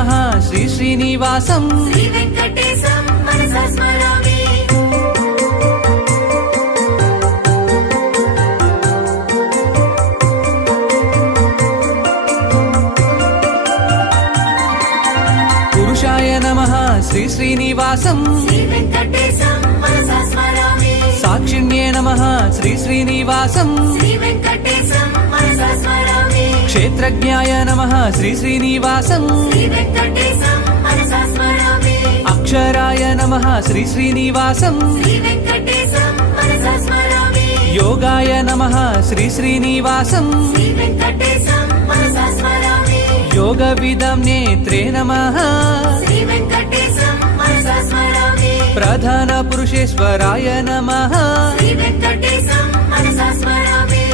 నమః శ్రీ శ్రీనివాసం శ్రీ వెంకటేశం మనసా స్మరామి. పురుషాయ నమః శ్రీ శ్రీనివాసం శ్రీ వెంకటేశం మనసా స్మరామి. సాక్షిణ్యే నమః శ్రీ శ్రీనివాసం శ్రీ వెంకటేశం మనసా స్మరామి. క్షేత్రజ్ఞాయ నమః శ్రీ శ్రీనివాసం శ్రీ వెంకటేశం మనసా స్మరామి. అక్షరాయ నమః శ్రీ శ్రీనివాసం శ్రీ వెంకటేశం మనసా స్మరామి. యోగాయ నమః శ్రీ శ్రీనివాసం శ్రీ వెంకటేశం మనసా స్మరామి. యోగ విదం నేత్రే నమః శ్రీ వెంకటేశం మనసా స్మరామి. ప్రధాన పురుషేశ్వరాయ నమః శ్రీ వెంకటేశం మనసా స్మరామి.